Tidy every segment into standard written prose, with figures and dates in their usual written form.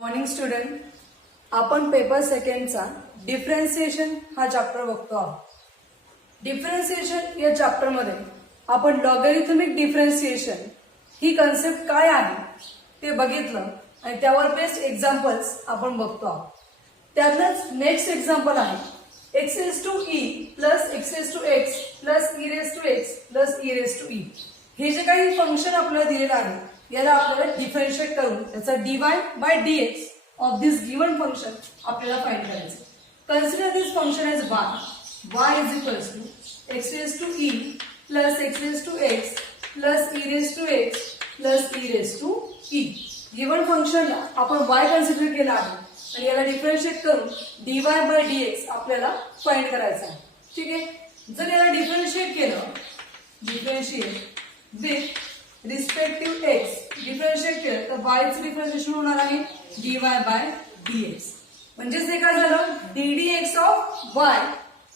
Morning student, आपण paper सेकंडचा differentiation हा chapter बघतो आहोत। डिफरन्सिएशन या चॅप्टरमध्ये आपण लॉगॅरिथमिक डिफरन्सिएशन ही कन्सेप्ट काय आहे ते बघितलं आणि त्यावर बेस्ड एक्झाम्पल्स आपण बघतो आहोत। त्यातलंच नेक्स्ट एक्झाम्पल आहे x raise to e plus x raise to x plus e raise to x plus e raise to e. हे जे काही फंक्शन आपल्याला दिलेलं आहे याला आपल्याला डिफरन्शिएट करून त्याचा dy bye dx of this given function आपल्याला फाइंड करायचं। Consider this function as y is equals to x raise to e plus x raise to x plus e raise to x plus e raise to e। Given फंक्शनला आपण y consider केला आहे आणि याला differentiate करून dy bye dx आपल्याला find करायचं आहे। ठीक आहे, जर याला डिफरन्शिएट केलं, differentiate with respective x differentiate केलं तर y चं डिफरन्शिएशन होणार आहे dy बाय dx। म्हणजेच हे काय झालं ddx ऑफ y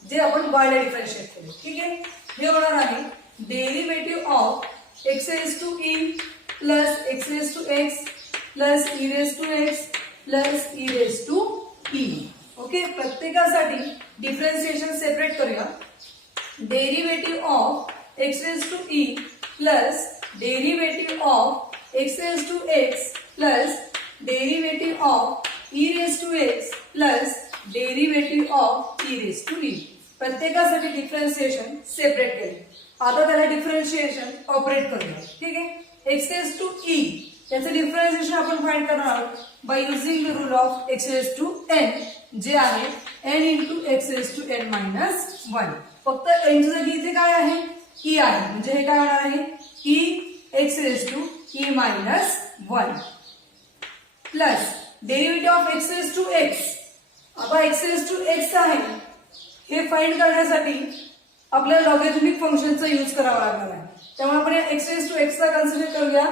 जे आपण y ला डिफरन्शिएट केलं। ठीक आहे, हे होणार आहे derivative of x raise to e plus x raise to x plus e raise to x plus e raise to e। Okay, प्रत्येकासाठी डिफरन्शिएशन सेपरेट करूया। Derivative of x raise to e plus derivative of x raise to x plus derivative of e raise to x plus derivative of e raise to e। प्रत्येकासाठी differentiation separate केले। आता त्याला differentiation operate करूया। ठीक आहे, x raise to e याचं differentiation आपण find करणार आहोत by using the rule of x raise to n जे आहे n into x raise to n minus 1। फक्त n च्या जागी इथे काय आहे e आहे, म्हणजे हे काय होणार आहे e x raise to e minus 1 plus derivative of x raise to x। आता x रेज टू x आहे हे फाइंड करण्यासाठी आपल्याला लॉगॅरिथमिक फंक्शनचा यूज करावा लागणार आहे। त्यामुळे आपण या x रेज टू x ला कन्सिडर करूया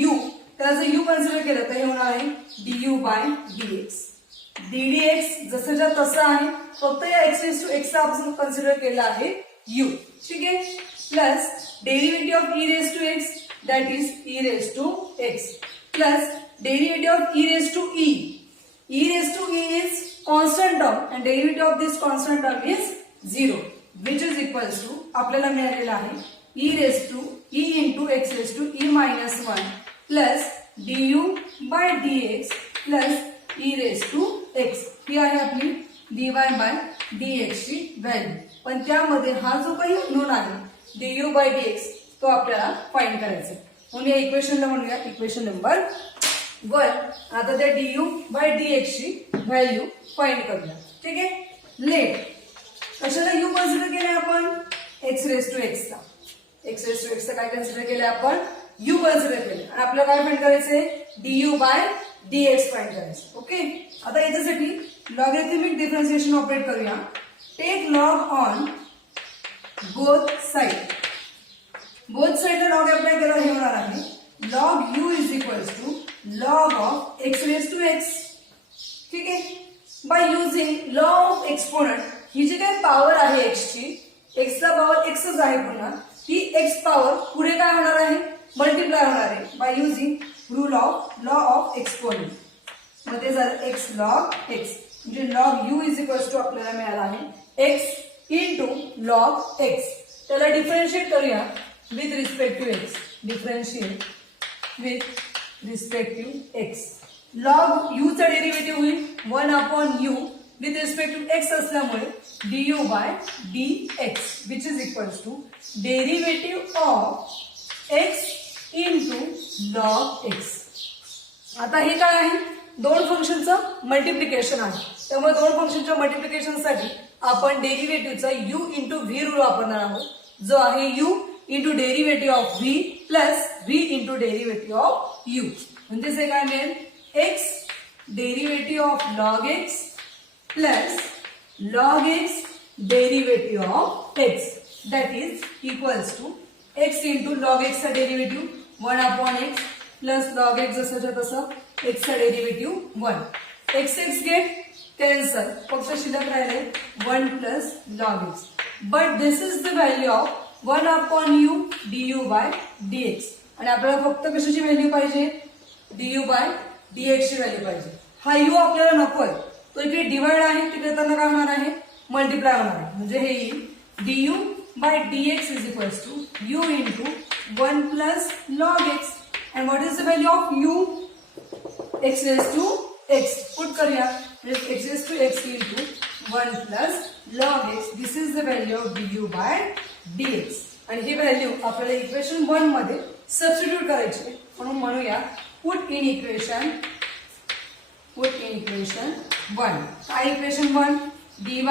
u। त्याला जर u कन्सिडर केलं तर हे होणार आहे du बाय dx। ddx जसंच्या तसं आहे, फक्त या x रेज टू x ला आपण कन्सिडर केलं आहे u। ठीक आहे, plus derivative of e raise to x that is e raised to x plus derivative of e raised to e. E raised to e is constant term and derivative of this constant term is 0 which is equals to आपल्याला मिळालेला आहे e raised to e into x raised to e minus 1 plus du by dx plus e raised to x। ही आहे आपली dy by dx ची value, पण त्यामध्ये हा जो काही नोन आहे du by dx तो आपल्याला फाइंड करायचा आहे। म्हणून या इक्वेशनला म्हणूया इक्वेशन नंबर 1। आता त्या du बाय dx ची व्हॅल्यू फाइंड करूया। ठीक आहे, लेट कशाला u कन्सिडर केले आपण x रेज टू x ला। x रेज टू x ला काय कन्सिडर केले आपण u कन्सिडर केले आणि आपल्याला काय फाइंड करायचंय du बाय dx फाइंड करायचं। ओके, आता याच्यासाठी लॉगॅरिथमिक डिफरन्शिएशन ऑपरेट करूया। Take log on both side. Both साइडला लॉग अप्लाय केला हे होणार आहे log u is equals to log of x raise to x। ठीक आहे, by using law of exponent ही जी काही पॉवर आहे x ची, x ला पॉवर xच आहे पुन्हा, ही x पॉवर पुढे काय होणार आहे मल्टिप्लाय होणार आहे by using rule of law of exponent. मध्ये झालं x log x, म्हणजे log u is equals to आपल्याला मिळाला आहे x इंटू log x। त्याला डिफरन्शिएट करूया with respect to x, differentiate with respect to x। log u चा डेरिव्हेटिव्ह होईल 1 upon u with respect to x असल्यामुळे du by dx which is equals to derivative of x into log x। आता हे काय आहे दोन फंक्शनचं multiplication आहे, त्यामुळे दोन फंक्शनच्या मल्टिप्लिकेशनसाठी आपण डेरिव्हेटिव्हचा u into v रूल वापरणार आहोत, जो आहे u into derivative of v plus v into derivative of u। म्हणजे हे काय मिळेल x derivative of log x plus log x derivative of x that is equals to x into log x चा derivative 1 upon x plus log x जसंच्या तसं x चा derivative 1। x x get cancel, फक्त शिल्लक राहिले 1 plus log x, but this is the value of 1 upon u du by dx। आणि आपल्याला फक्त कशाची व्हॅल्यू पाहिजे du by dx ची व्हॅल्यू पाहिजे। हा यू आपल्याला नकोय, तो इकडे डिवाइड आहे, तिकडे त्यांना काय होणार आहे, मल्टिप्लाय होणार आहे. म्हणजे हे येईल du by dx is equals to u into 1 plus log x. And what is the value of u? X raised to x. Put करूया, x raised to x into 1 plus log x. This is the value of du by dx. आणि ही value आपल्याला equation 1 मध्ये substitute करायची आहे. म्हणून म्हणूया put in equation 1. काय equation 1? dy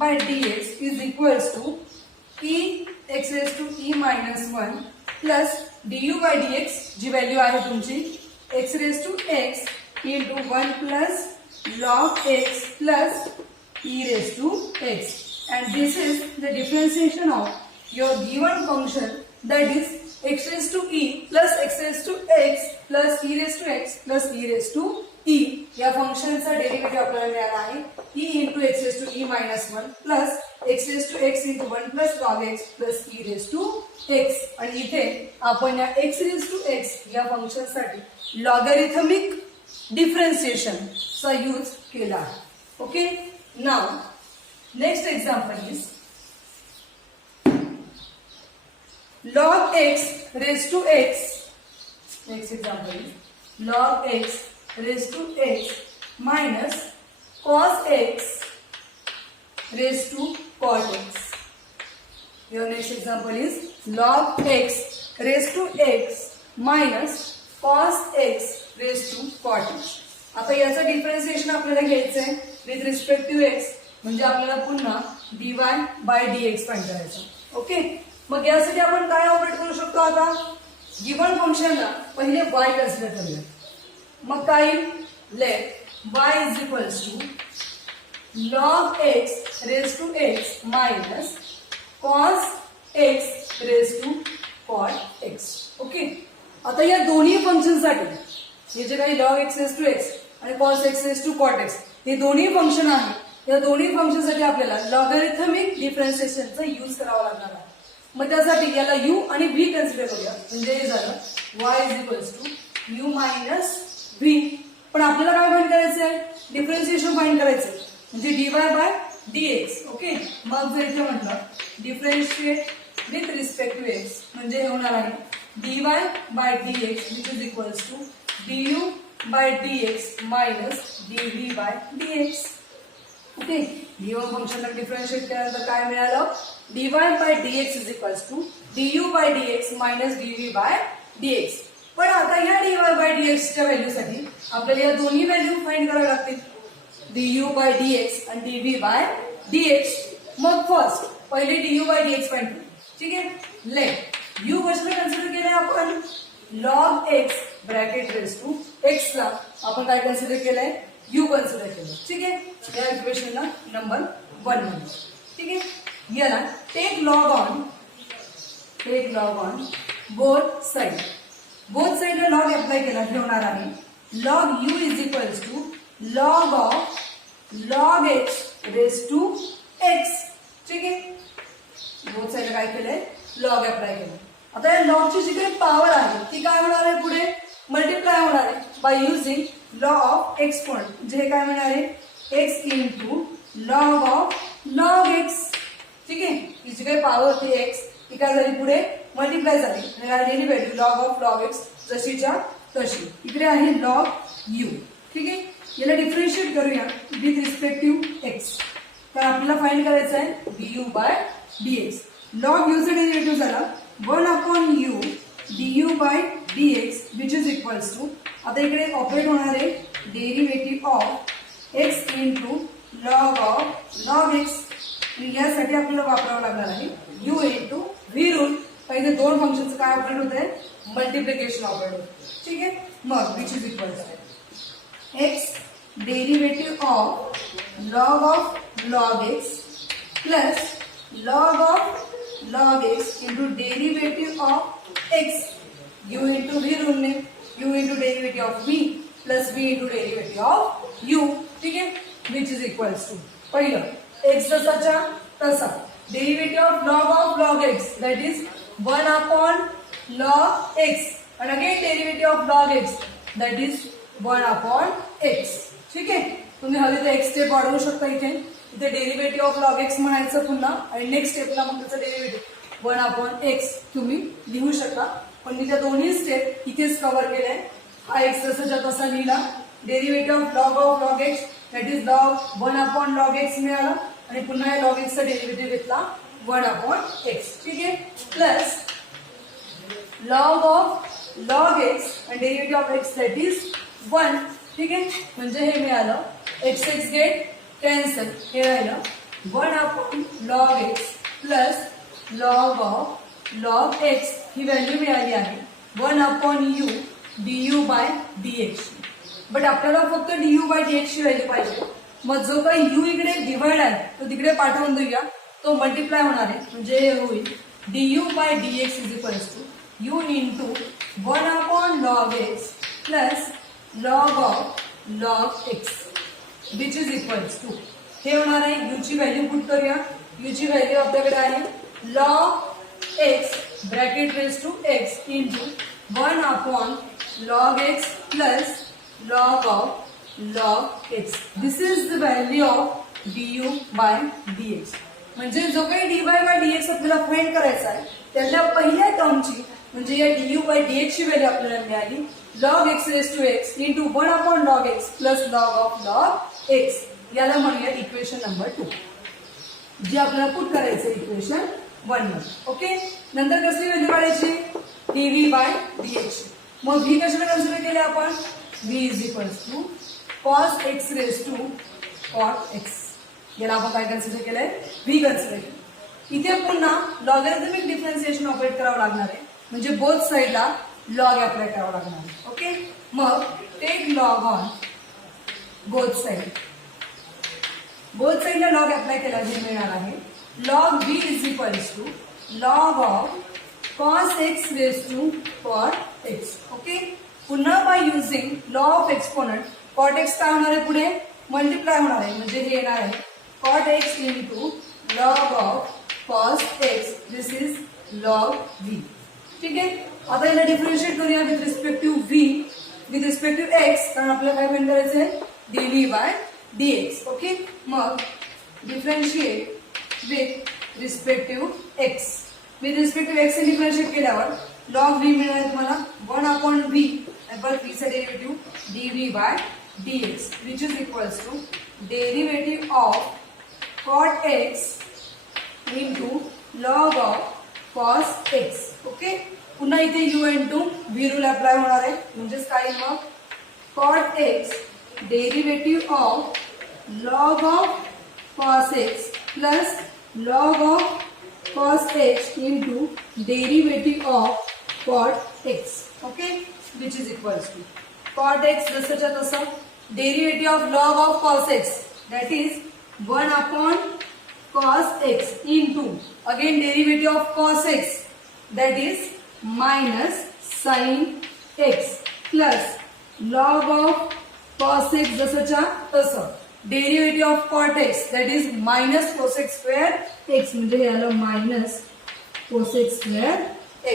by dx is equals to e x raised to e minus 1 plus du by dx जी value आहे तुमची x raised to x into 1 plus log x plus e raised to x. And this is the differentiation of your given function, that is x raised to e plus x raised to x plus e raised to x plus e raised to e. या फंक्शनचा derivative आपल्याला मिळाला आहे e into x raised to e minus 1 plus x raised to x into 1 plus log x plus e raised to x. आणि इथे आपण या x raised to x या फंक्शनसाठी लॉगॅरिथमिक डिफरन्शिएशन चा यूज केला आहे. Okay, now next example is log x raised to x. Next example is log x raised to x minus cos x raised to cot x. Your next example is log x raised to x minus cos x raised to cot x. आता याचं differentiation आपल्याला घ्यायचं आहे with respect to x, म्हणजे आपल्याला पुन्हा dy by dx find करायचं. Okay, मग यासाठी आपण काय ऑपरेट करू शकतो? आता गिवन फंक्शनला पहिले y कन्सिडर करूया. मग काय let y is equals to log x raise to x minus cos x raise to cot x. Okay, आता या दोन्ही फंक्शनसाठी हे जे काही log x raise to x आणि cos x raise to cot x हे दोन्ही फंक्शन आहे, या दोन्ही फंक्शनसाठी आपल्याला लॉगॅरिथमिक डिफरन्शिएशनचा यूज करावा लागणार आहे. मग त्यासाठी याला u आणि v कन्सिडर करूया, म्हणजे हे झालं y is equals to u minus v. पण आपल्याला काय फाइंड करायचं आहे? डिफरन्शिएशन फाइंड करायचं आहे, म्हणजे dy बाय dx. ओके, मग जर इथे म्हटलं differentiate with respect to x, म्हणजे हे होणार आहे dy bye dx which is equals to du by dx minus dv by dx. Okay, given फंक्शनला डिफरन्शिएट केल्यानंतर काय मिळालं? dy by dx is equals to du by dx minus dv by dx. पण आता या dy by dx च्या व्हॅल्यूसाठी आपल्याला या दोन्ही व्हॅल्यू फाइंड कराव्या लागतील, du by dx आणि dv by dx. मग फर्स्ट पहिले du by dx फाइंड करू. ठीक आहे, लेट u कशाला कन्सिडर केलंय आपण? log x bracket raise to x ला आपण काय कन्सिडर केलंय? u कन्सिडर केलं. ठीक आहे, या इक्वेशनला नंबर 1 म्हणून. ठीक आहे, याला टेक लॉग ऑन बोथ साइडला लॉग अप्लाय केला, हे होणार आहे log u is equals to log of log x raise to x. ठीक आहे, बोथ साइडला काय केलंय? लॉग अप्लाय केलं. आता या लॉगची जी काही पॉवर आहे ती काय होणार आहे? पुढे मल्टिप्लाय होणार आहे by using law of exponent, म्हणजे काय होणार आहे? x into log of log x. ठीक आहे, तिची काही पॉवर होती x, ती काय झाली? पुढे मल्टिप्लाय झाली आणि राहिलेली value log of log x जशीच्या तशी. इकडे आहे लॉग u. ठीक आहे, याला डिफरन्शिएट करूया विथ रिस्पेक्ट टू x. तर आपल्याला फाइंड करायचं आहे du by dx. Log u चा डेरिव्हेटिव्ह झाला 1 upon u du by dx which is equals to, आता इकडे ऑपरेट होणार आहे derivative of x into log of log x. यासाठी आपल्याला वापरावं लागणार आहे u इंटू v रूल. पहिले दोन फंक्शनचं काय ऑपरेट होत आहे? मल्टिप्लिकेशन ऑपरेट होत. ठीक आहे, मग which is equals x derivative of log x plus log of log x into derivative of x. u into v rule ने u into derivative of v plus v into derivative of u. ठीक है, which is equals to पहिलं x जसाच्या तसा derivative of log x, that is 1 upon log x, and again derivative of log x, that is 1 upon x. ठीक आहे. तुम्ही हवी तर एक स्टेप वाढवू शकता. इथे डेरिव्हेटिव्ह ऑफ लॉग एक्स म्हणायचं पुन्हा आणि नेक्स्ट स्टेपला मग त्याचं डेरिव्हेटिव्ह 1/x तुम्ही लिहू शकता. पण मी त्या दोन्ही स्टेप इथेच कव्हर केल्या. हा एक्स जसाच्या तसा लिहिला. Derivative of log x that is log 1/log x मिळाला आणि पुन्हा या लॉग एक्सचा डेरिव्हेटिव्ह घेतला 1/x. ठीक आहे. Plus log of log x and derivative of x that is 1. ठीक आहे. म्हणजे हे मिळालं x गेट कॅन्सल, हे राहिलं 1/log x plus log of log x ही व्हॅल्यू मिळाली आहे 1/u du by dx. But आपल्याला फक्त du by dx ची व्हॅल्यू पाहिजे. मग जो काही u इकडे डिवाइड आहे तो तिकडे पाठवून देऊया. तो मल्टिप्लाय होणार आहे म्हणजे हे होईल du by dx is equals to u into 1/log x plus log of log x which is equals to हे होणार आहे u ची व्हॅल्यू पुट करूया. u ची व्हॅल्यू आपल्याकडे आहे log x bracket raise to x into 1/log x plus log of log x. This is the value of du by dx. म्हणजे जो काही dy by dx आपल्याला फाइंड करायचा आहे त्यातल्या पहिल्या टर्मची म्हणजे या du by dx ची व्हॅल्यू आपल्याला मिळाली log x raised to x into 1/log x plus log of log x. याला म्हणूया इक्वेशन नंबर 2 जी आपल्याला पुट करायचं इक्वेशन 1 मध्ये. ओके. नंतर कसली व्हॅल्यू काढायची dv by dx. मग v कशाला कन्सिडर केले आपण v is equals to cos x raised to cot x. याला आपण काय कन्सिडर केलंय v कन्सिडर केलं. इथे पुन्हा लॉगॅरिथमिक डिफरन्शिएशन ऑपरेट करावं लागणार आहे म्हणजे बोथ साइडला लॉग अप्लाय करावं लागणार आहे. ओके. मग take log on both side. Both साइडला लॉग अप्लाय केला जे मिळणार आहे log v is equals to log of cos x raise to cot x. Okay. पुन्हा by using law of exponent cot x काय होणार आहे पुढे मल्टिप्लाय होणार आहे म्हणजे हे येणार आहे cot x into log of cos x. This is log v. ठीक आहे. आता याला डिफरन्शिएट करूया with respect to v with respect to x कारण आपल्याला काय फाइंड करायचं आहे dv by dx. ओके. मग differentiate with respect to x. With respect to x differentiate केल्यावर log v मिळणार तुम्हाला 1/v आणि परत v चा derivative dv by dx which is equals to derivative of cot x into log of cos x. Okay. पुन्हा इथे u into v rule apply होणार आहे म्हणजेच काय मग cot x derivative of log of cos x plus log of cos x into derivative of cot x. Okay. which is equals to cot x जसंच्या तसं derivative of log of cos x that is 1/cos x into again derivative of cos x that is minus sin x plus log of cos x जसंच्या तसं derivative of cot x that is minus cos x square x म्हणजे याला minus cos x square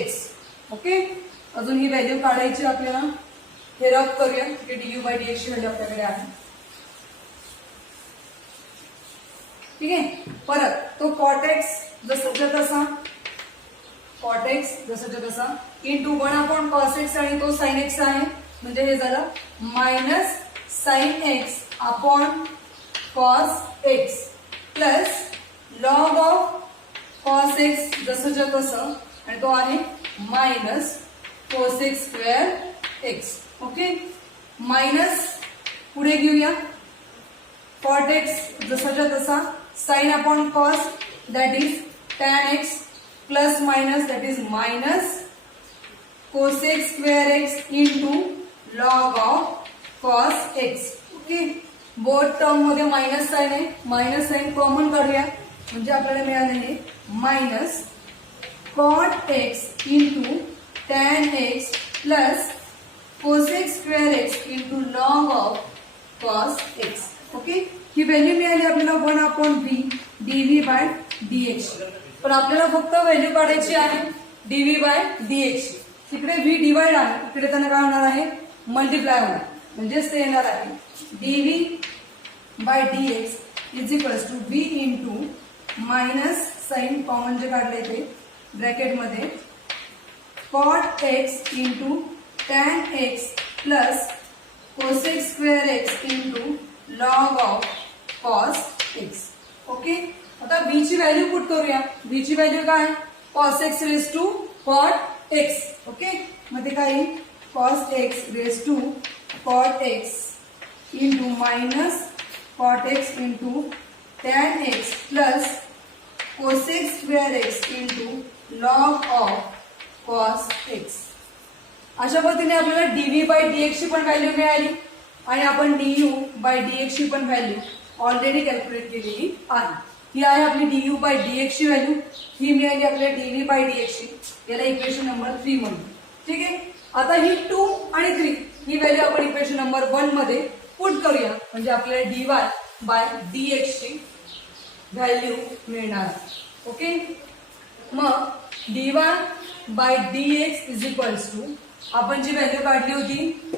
x. Okay. अजून ही value काढायची आपल्याला. हे rough करूया की du by dx ची व्हॅल्यू आपल्याकडे आहे. ठीक आहे. परत तो cot x जसंच्या तसा cot x जसंच्या तसा इंटू 1/cos x आणि तो sin x आहे म्हणजे हे झालं minus sin x upon cos x plus log of cos x जसंच्या तसं आणि तो आहे minus cos x square x. Okay. Minus पुढे घेऊया cot x जसाच्या तसा sin upon cos that is tan x plus minus that is minus cos x square x into log of cos x. Okay. Both term मध्ये minus sign आहे minus sign common काढूया म्हणजे आपल्याला मिळाले आहे minus cot x into tan x plus cos x square x into log of cos x. Okay. He value मिळाली आपल्याला 1/v dv by dx. पण आपल्याला फक्त व्हॅल्यू काढायची आहे dv by dx. तिकडे v डिवाइड आहे इकडे त्यांना काय होणार आहे मल्टिप्लाय होणार म्हणजेच ते येणार आहे dv by dx is equals to v into minus sign common जे काढले ते ब्रॅकेटमध्ये cot x into tan x plus cosec square x into log of cos x. Okay, आता v ची व्हॅल्यू पुट करूया. v ची व्हॅल्यू काय cos x raise to cot x. Okay, मग ते काय cos x raise to cot x into minus cot x into tan x plus cosec square x into log of cos x. अशा पद्धतीने आपल्याला dv by dx ची पण value मिळाली आणि आपण du बाय dx ची पण व्हॅल्यू ऑलरेडी कॅल्क्युलेट केलेली आहे. ही आहे आपली du बाय dx ची व्हॅल्यू. ही मिळाली आपल्याला dv बाय dx ची. याला इक्वेशन नंबर 3 म्हणतो. ठीक आहे, आता ही 2 आणि 3 ही व्हॅल्यू आपण इक्वेशन नंबर 1 मध्ये पुट करूया म्हणजे आपल्याला dy बाय dx ची व्हॅल्यू मिळणार. ओके, मग dy bye dx is equals to आपण जी व्हॅल्यू काढली होती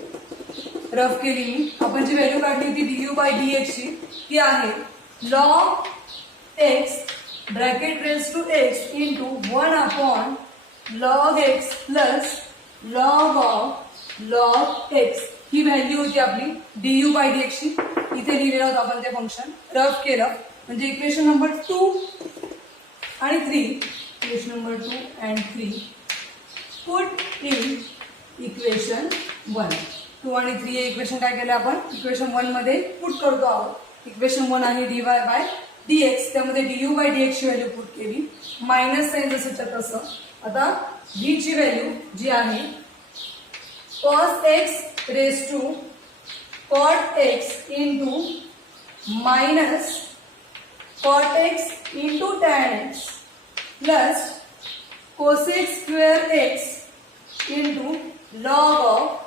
रफ केली मी, आपण जी व्हॅल्यू काढली होती du बाय dx ची ती आहे log x bracket raise to x into 1 upon log x plus log of log x. ही व्हॅल्यू होती आपली du बाय dx ची. इथे लिहिलेलं होतं आपण ते फंक्शन रफ केलं म्हणजे इक्वेशन नंबर 2 आणि 3 equation number 2 and 3 put in equation 1. 2 आणि 3 हे इक्वेशन काय केलं आपण इक्वेशन 1 मध्ये पुट करतो आहोत. इक्वेशन 1 आहे dy बाय dx, त्यामध्ये du बाय dx ची व्हॅल्यू पुट केली मायनस साइन जसंच्या तसं. आता v ची व्हॅल्यू जी आहे cos x raise to cot x into minus cot x into tan x plus cosec square x into log of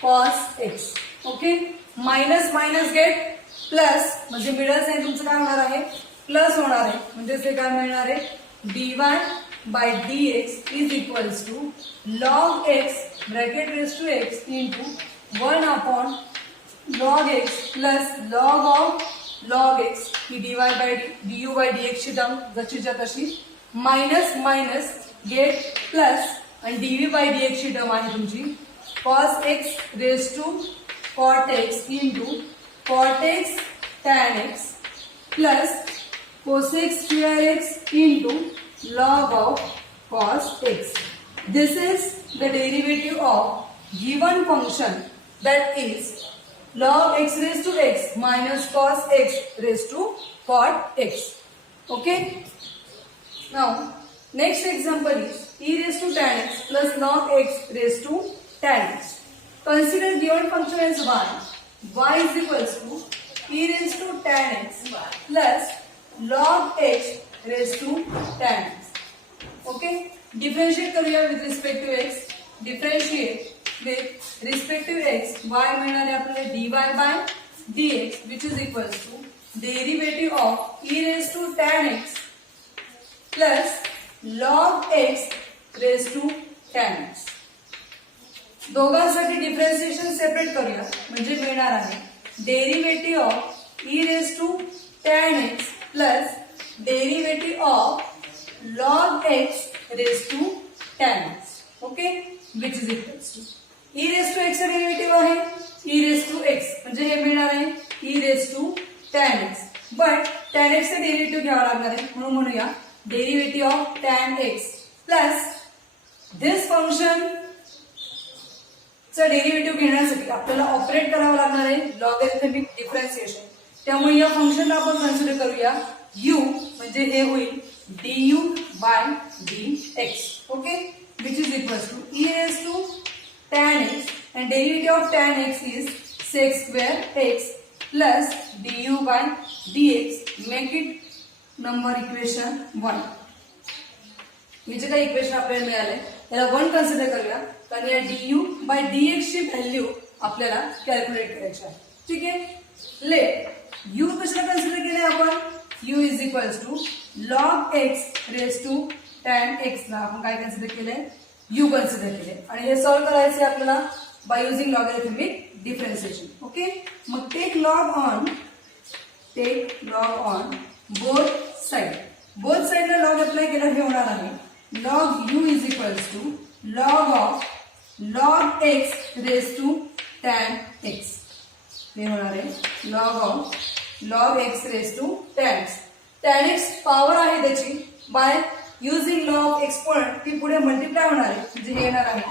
cos x. Okay, minus minus get plus म्हणजे middle sign तुमचं काय होणार आहे plus होणार आहे म्हणजे ते काय मिळणार आहे dy bye dx is equals to log x bracket raise to x into 1 upon log x plus log of log x ही dy by du by dx ची टर्म जशीच्या तशी मायनस मायनस गेट प्लस आणि dv by dx ची term आहे तुमची cos x raise to cot x into cot x tan x plus cosec square x into log of cos x. This is the derivative of given function, that is log x raised to x minus cos x raised to cot x. Okay. Now next example is e raised to tan x plus log x raised to tan x. Consider given function as y is equals to e raised to tan x plus log x raised to tan x. Okay, differentiate करूया with respect to x. Differentiate with respect to x. y मिळणार आहे आपल्याला dy by dx which is equals to derivative of e raised to tan x plus log x raised to tan x. दोघांसाठी differentiation separate करूया म्हणजे मिळणार आहे derivative of e raise to tan x plus derivative of log x raise to tan x. Okay, which is equals to e raise to x चा derivative आहे e raise to x म्हणजे हे मिळणार आहे e raise to tan x. But tan x चा derivative घ्यावा लागणार आहे म्हणून म्हणूया derivative of tan x plus this function चा डेरिव्हेटिव्ह घेण्यासाठी आपल्याला ऑपरेट करावं लागणार आहे लॉगॅरिथमिक डिफरन्शिएशन. त्यामुळे या फंक्शनला आपण कन्सिडर करूया u म्हणजे हे होईल du by dx. Okay, which is equals to e raise to tan x and derivative of tan x is sec square x plus du by dx. Make it number equation 1. हे जे काही equation आपल्याला मिळाले त्याला 1 consider करूया कारण या du by dx ची व्हॅल्यू आपल्याला कॅल्क्युलेट करायची आहे. ठीक आहे, लेट u कशाला कन्सिडर केले आपण u is equals to log x raise to tan x ला आपण काय कन्सिडर केले u कन्सिडर केले आणि हे सॉल्व्ह करायचे आपल्याला by using logarithmic differentiation. Okay, मग take log on both side. Both साइडला लॉग अप्लाय केला हे होणार आहे log u is equals to log of log x raise to tan x. हे होणार आहे log of log x raise to tan x. Tan x power आहे त्याची by using law of exponent ती पुढे मल्टिप्लाय होणार आहे म्हणजे हे येणार आहे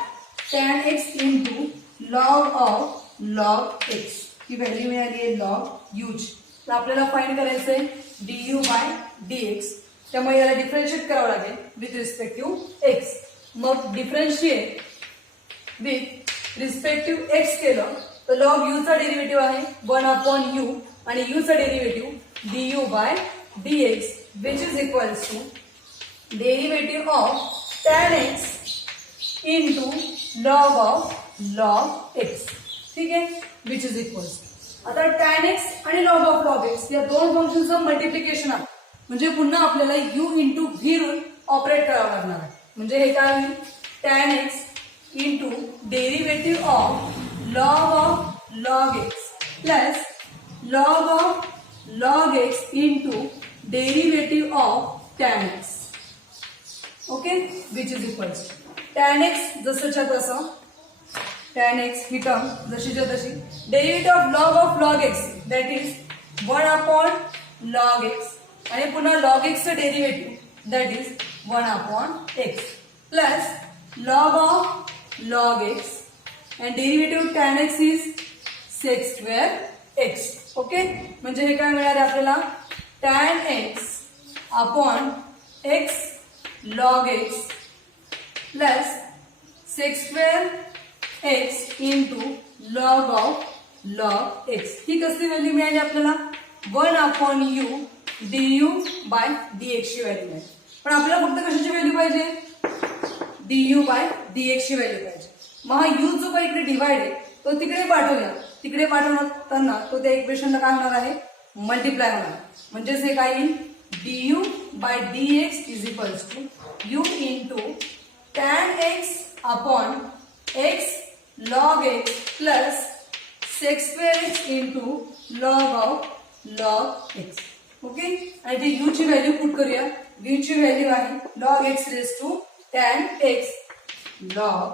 tan x into log of log x. He value मिळाली आहे लॉग यूज. तर आपल्याला फाइंड करायचंय du बाय dx. त्यामुळे याला डिफरन्शिएट करावं लागेल विथ रिस्पेक्ट टू एक्स. मग differentiate with respect to x केलं तर लॉग यू चा डेरिव्हेटिव्ह आहे 1/u आणि यू चा derivative du by dx which is equals to derivative of tan x into log of log x. ठीक आहे, which is equals to आता tan x आणि log of log x या दोन फंक्शनचं मल्टिप्लिकेशन आहे म्हणजे पुन्हा आपल्याला u into v rule operate करावं लागणार आहे. म्हणजे हे काय होईल tan x into derivative of log of log x plus log of log x into derivative of tan x. Okay, which is equals to tan x जसंच्या तसं tan x ही term जशीच्या तशी derivative of log x that is 1/log x आणि पुन्हा log x चं derivative that is 1/x plus log of log x and derivative tan x is sec square x. Okay, म्हणजे हे काय मिळाले आपल्याला tan x upon x log x plus sec square x into log of log x. ही कसली value मिळाली आपल्याला 1/u du by dx ची व्हॅल्यू मिळाली. पण आपल्याला फक्त कशाची व्हॅल्यू पाहिजे du बाय dx ची व्हॅल्यू पाहिजे. मग हा u जो काही इकडे डिवाइड आहे तो तिकडे पाठवूया. तिकडे पाठवताना तो त्या इक्वेशनला काय होणार आहे मल्टिप्लाय होणार. म्हणजेच हे काय येईल du by dx is equals to u into tan x upon x log x plus sec square x into log of log x. Okay, आणि ते u ची व्हॅल्यू पुट करूया. u ची व्हॅल्यू आहे log x raise to tan x log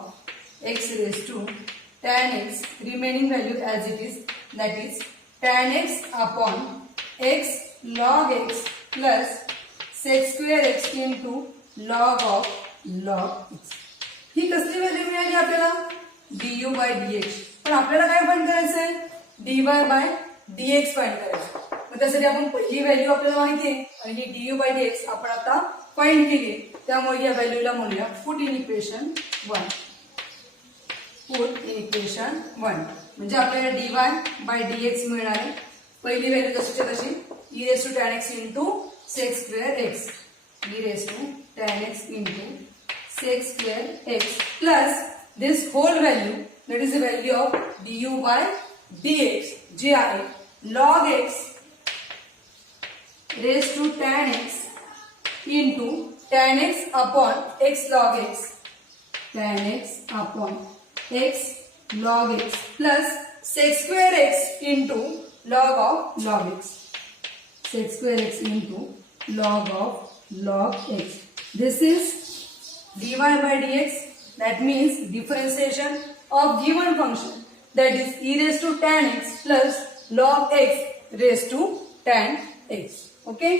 x raise to tan x remaining value as it is that is tan x upon x log x plus sec square x into log of log x. ही कसली value मिळाली आपल्याला du by dx. पण आपल्याला काय find करायचं आहे dy bye dx find करायचं. मग त्यासाठी आपण पहिली व्हॅल्यू आपल्याला माहिती आहे आणि ही du बाय dx आपण आता फाइंड केली. त्यामुळे या व्हॅल्यूला म्हणूया put in equation 1. Put in equation 1 म्हणजे आपल्याला dy बाय dx मिळणार आहे. पहिली व्हॅल्यू जशीच्या तशी e raise to tan x into sec square x. e raise to tan x into sec square x plus this whole value that is the value of du by dx जे आहे log x raise to tan x into tan x upon x log x. tan x upon x log x plus sec square x into log of log x. Sec square x into log of log x. This is dy by dx. That means differentiation of given function that is e raised to tan x plus log x raised to tan x. Okay.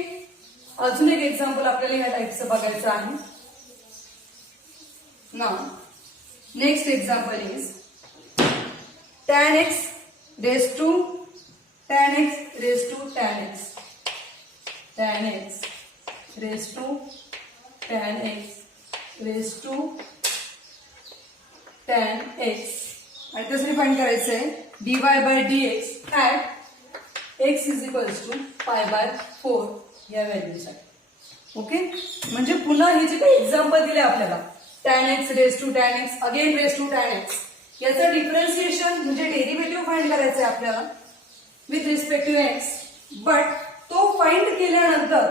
अजून एक example आपल्याला या टाइपचं बघायचं आहे. Now next example is tan x raised to tan x raised to tan x. Tan x raised to tan x raised to tan x. आणि त्यासाठी find करायचं आहे dy bye dx at x is equals to pi by 4 या व्हॅल्यूसाठी. Okay, म्हणजे पुन्हा हे जे काही एक्झाम्पल दिले आपल्याला tan x raise to tan x again raise to tan x याचं डिफरन्सिएशन म्हणजे डेरिव्हेटिव्ह फाइंड करायचं आहे आपल्याला with respect to x. But तो फाइंड केल्यानंतर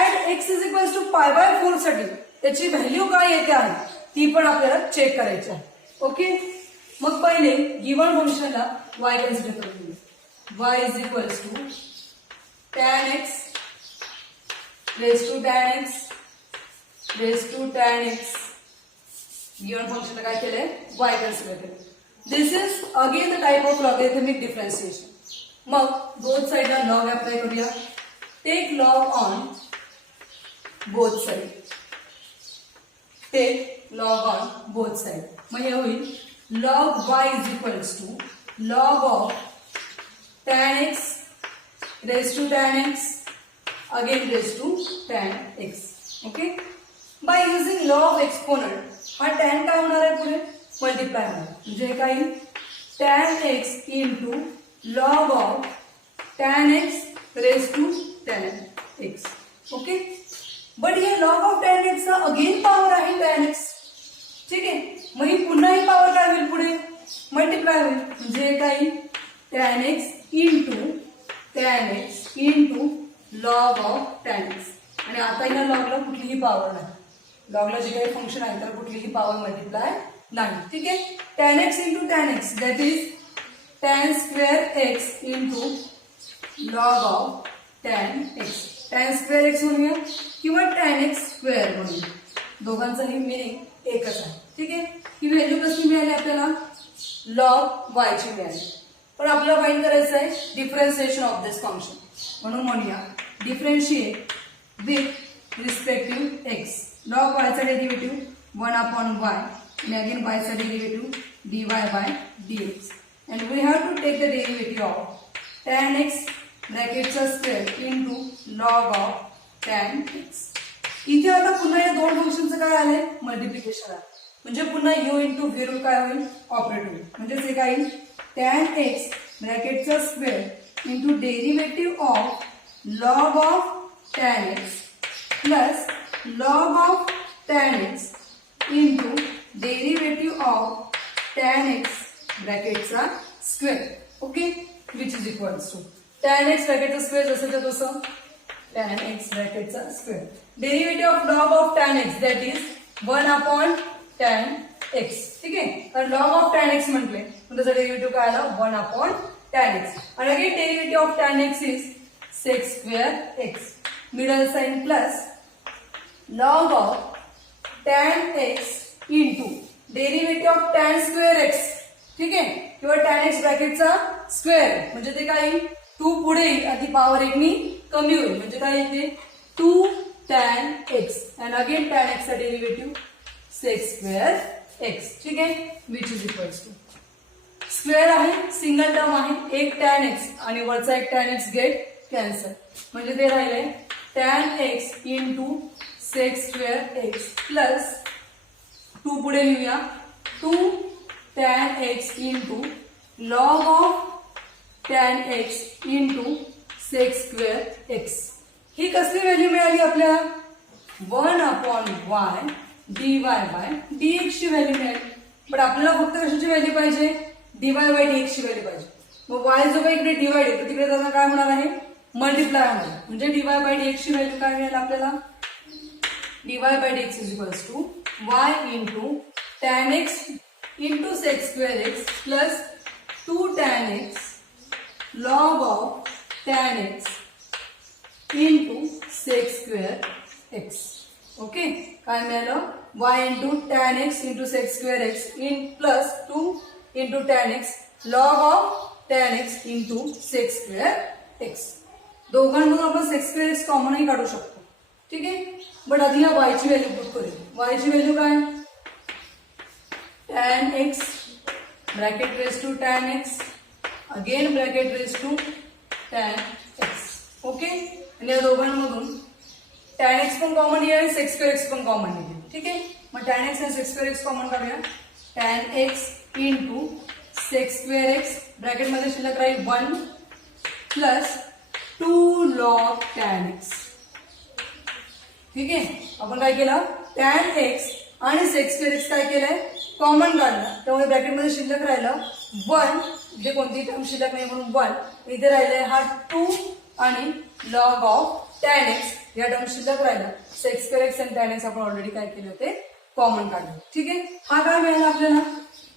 at x is equals to pi by 4 साठी त्याची व्हॅल्यू काय येते आहे ती पण आपल्याला चेक करायची आहे. ओके, मग पहिले गिवन फंक्शनला y कन्सिडर करून घेऊ. y is equals to tan x raise to tan x raise to tan x. Given फंक्शनला काय केलंय y कन्सिडर केलं. This is again the type of logarithmic differentiation. मग बोथ साइडला लॉग अप्लाय करूया. Take log on both side. Take log on both side. मग हे होईल log y is equals to log of tan x raise to tan x again raise to tan x. Okay. Bye using law of exponent हा tan काय होणार आहे पुढे multiply होणार. म्हणजे हे काय tan x into log of tan x raise to tan x. Okay. But हे लॉग ऑफ tan x चा अगेन पॉवर आहे tan x. ठीक आहे. मग ही पुन्हा ही पॉवर काय होईल पुढे मल्टिप्लाय होईल. म्हणजे काय tan x into log of tan x. आणि आता या लॉगला कुठलीही पॉवर नाही. लॉगला जे काही फंक्शन आहे तर कुठलीही पॉवर मल्टिप्लाय नाही. ठीक आहे. tan x into tan x that is tan square x into log of tan x. tan square x म्हणूया किंवा tan x स्क्वेअर म्हणूया. दोघांचाही मिनिंग एकच आहे. ठीक आहे. ही व्हॅल्यू कशी मिळाली आपल्याला लॉग y ची मिळाली. पण आपल्याला फाइंड करायचं आहे डिफरन्शिएशन ऑफ दिस फंक्शन. म्हणून म्हणूया differentiate with respective x. Log y चा derivative 1 upon y and again y चा derivative dy by dx. And we have to take the derivative of tan x brackets square into log of tan x. इथे आता पुन्हा या दोन फंक्शनचं काय आलंय multiplication आहे. म्हणजे पुन्हा u इंटू v रूट काय होईल ऑपरेट होईल. म्हणजे ते काय tan x ब्रॅकेटचा square into derivative of log of tan x plus log of tan x into derivative of tan x ब्रॅकेटचा square. Okay. Which is equals to tan x ब्रॅकेटचा square जसंच्या तसं tan x ब्रॅकेटचा square. Derivative of log of tan x that is 1 upon tan x. ठीक आहे. तर log of tan x म्हटले तर त्याचा डेरिव्हेटिव्ह काय आला 1 अपॉन tan x. आणि again derivative of tan x is sec square x. Middle sign plus log of tan x into derivative of tan square x. ठीक आहे. किंवा tan x ब्रॅकेटचा स्क्वेअर म्हणजे ते काय 2 पुढे येईल आधी पॉवर 1 नी कमी होईल. म्हणजे काय येते 2 tan x and again tan x चा डेरिव्हेटिव्ह sec स्क्वेअर x. ठीक आहे. Which is equals to square आहे सिंगल टर्म आहे एक tan x आणि वरचा एक tan x गेट कॅन्सल. म्हणजे ते राहिले tan x into sec square x plus 2 पुढे लिहूया 2 tan x into log of tan x into sec square x. ही कसली व्हॅल्यू मिळाली आपल्याला 1 upon y dy bye dx ची व्हॅल्यू मिळाली. पण आपल्याला फक्त कशाची व्हॅल्यू पाहिजे dy बाय dx ची व्हॅल्यू पाहिजे. मग y जो काही इकडे डिवाइड आहे तिकडे त्याचा काय होणार आहे मल्टिप्लाय होणार. म्हणजे dy बाय dx ची व्हॅल्यू काय मिळेल आपल्याला dy bye dx is equals to y into tan x into sec square x plus 2 tan x log of tan x into sec square x. Okay. काय मिळालं y into tan x into sec square x in plus 2 into tan x log of tan x into sec square x. दोघांमधून आपण sec square x कॉमनही काढू शकतो. ठीक आहे. But आधी या y ची व्हॅल्यू पुट करूया. y ची व्हॅल्यू काय tan x bracket raise to tan x again bracket raise to tan x. Okay. आणि या दोघांमधून tan x पण कॉमन येईल आणि sec स्क्वेअर x पण कॉमन येईल. ठीक आहे. मग tan x आणि sec स्क्वेअर x कॉमन काढूया. tan x into sec square x bracket मध्ये शिल्लक राहील 1 प्लस 2 log tan x. ठीक आहे. आपण काय केलं tan x आणि sec स्क्वेअर x काय केलंय कॉमन काढलं. त्यामुळे ब्रॅकेट मध्ये शिल्लक राहिलं 1. इथे कोणतीही टर्म शिल्लक नाही म्हणून 1. इथे राहिलंय हा 2 आणि log ऑफ tan x या टर्म शिल्लक राहिला. sec स्क्वेअर x आणि tan x आपण ऑलरेडी काय केले होते कॉमन काढले. ठीक आहे. हा काय मिळाला आपल्याला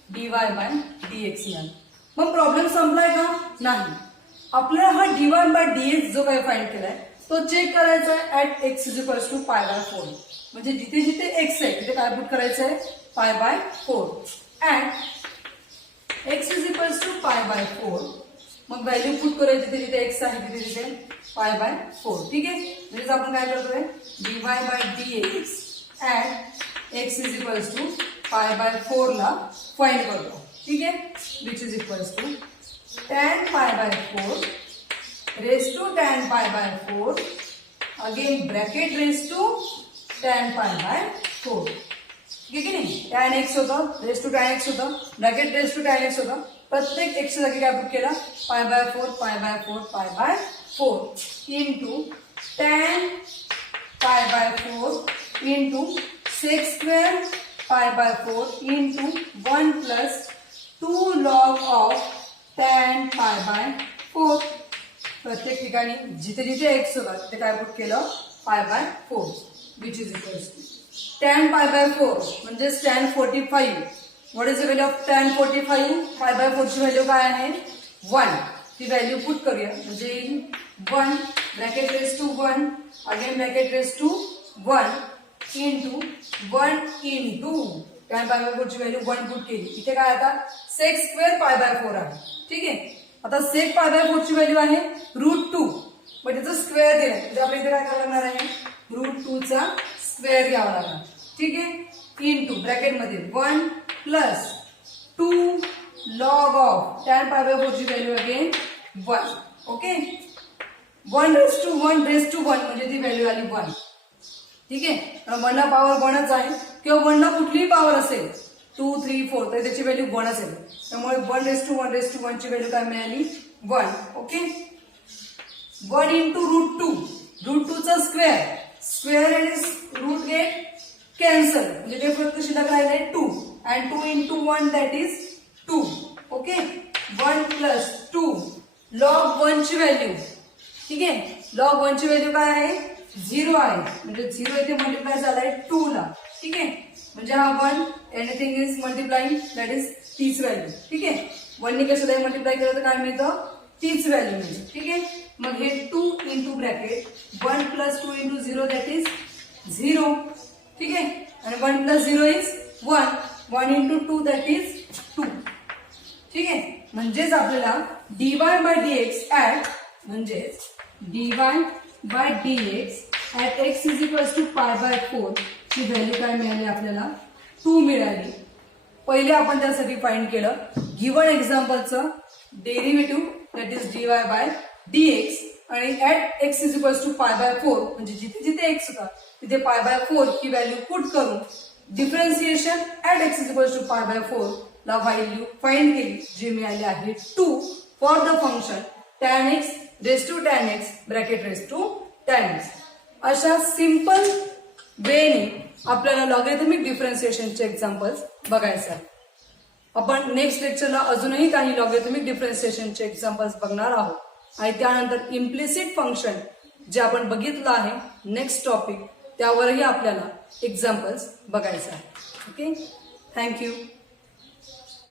डीवाय बाय डीएक्स मिळालं. मग प्रॉब्लेम संपलाय का? नाही. आपल्याला हा डीवाय बाय डीएक्स जो काही फाइंड केलाय तो चेक करायचा आहे at x is equals to pi by 4. म्हणजे जिथे जिथे एक्स आहे तिथे काय पुट करायचं आहे? Pi by 4 at x is equals to pi by 4. मग व्हॅल्यू पुट करूया जिथे जिथे एक्स आहे तिथे तिथे पाय बाय 4. ठीक आहे. म्हणजे आपण काय करतोय? Dy by dx at x is equals to pi by 4 ला फाइंड करतो. ठीक आहे. Which is equals to tan pi by 4 raise to tan pi by 4 again bracket raise to tan pi by 4. ठीक आहे की नाही? tan x होतं, raise to tan x होतं, bracket raise to tan x होतं. प्रत्येक x जागी काय पुट केला? पाय बाय 4 पाय बाय 4 पाय by 4 into tan pi by 4 into sec square पाय by 4 into 1 plus 2 log of tan pi by 4. प्रत्येक ठिकाणी जिथे जिथे x होता तिथे काय पुट केलं? Pi by 4 which is equals to tan pi by 4 म्हणजे tan 45. What is the value of tan 45? पाय बाय 4 ची व्हॅल्यू काय आहे? 1. ती व्हॅल्यू पुट करूया म्हणजे 1 bracket raise to 1 again bracket raise to 1 into 1 into tan pi by 4 ची value 1 put केली. इथे काय आता? सेक स्क्वेअर पाय बाय 4 आहे. ठीक आहे. आता सेक पाय बाय 4 ची व्हॅल्यू आहे √2. मग त्याचं स्क्वेअर दिलं म्हणजे आपल्या इथे काय करावं लागणार आहे? √2 चा स्क्वेअर घ्यावा लागणार. ठीक आहे. इंटू ब्रॅकेटमध्ये 1 plus 2 log of tan pi by 4 ची value again 1. Okay. 1 raise to 1 raise to 1 म्हणजे ती व्हॅल्यू आली 1. ठीक आहे. 1 ला पॉवर 1च आहे किंवा 1 ला कुठलीही पॉवर असेल 2 3 4 तर त्याची व्हॅल्यू 1 असेल. त्यामुळे 1 रेस टू 1 रेस टू 1 ची व्हॅल्यू काय मिळाली? 1. ओके. 1 इंटू √2 √2 चा स्क्वेअर स्क्वेअर आणि रूट गेट कॅन्सल म्हणजे ते फक्त शिल्लक राहिले 2 and 2 into 1 that is 2. Okay. 1 plus 2 log 1 ची व्हॅल्यू. ठीक आहे. लॉग 1 ची व्हॅल्यू काय आहे? 0 आहे म्हणजे 0 इथे मल्टिप्लाय झालाय 2 ला. ठीक आहे. म्हणजे हा 1 anything is multiplying that is तीच व्हॅल्यू. ठीक आहे. 1 ने कशाला मल्टिप्लाय केलं तर काय मिळतं? तीच व्हॅल्यू मिळते. ठीक आहे. मग हे 2 into bracket 1 plus 2 into 0 that is 0. ठीक आहे. आणि 1 plus 0 is 1. 1 into 2 that is 2. ठीक आहे. म्हणजेच आपल्याला डीवाय बाय डीएक्स ऍट म्हणजेच dy by dx at x is equals to pi by 4 ची व्हॅल्यू काय मिळाली? आपल्याला 2 मिळाली. पहिले आपण त्यासाठी फाइंड केलं गिव्हन एक्झाम्पलचं derivative that is dy by dx आणि at x is equals to pi by 4 म्हणजे जिथे जिथे एक्स होता तिथे पाय बाय 4 ही व्हॅल्यू पुट करून differentiation at x is equals to pi by 4 ला व्हॅल्यू फाइंड केली जी मिळाली आहे 2 for the function tan x raise to tan x bracket raise to tan x. अशा सिंपल वेने आपल्याला लॉगॅरिथमिक डिफरन्सिएशनचे एक्झाम्पल्स बघायचे आहेत. आपण नेक्स्ट लेक्चरला अजूनही काही लॉगॅरिथमिक डिफरन्सिएशनचे एक्झाम्पल्स बघणार आहोत आणि त्यानंतर इम्प्लिसिट फंक्शन जे आपण बघितलं आहे नेक्स्ट टॉपिक त्यावरही आपल्याला एक्झाम्पल्स बघायचे आहेत. ओके. थँक्यू.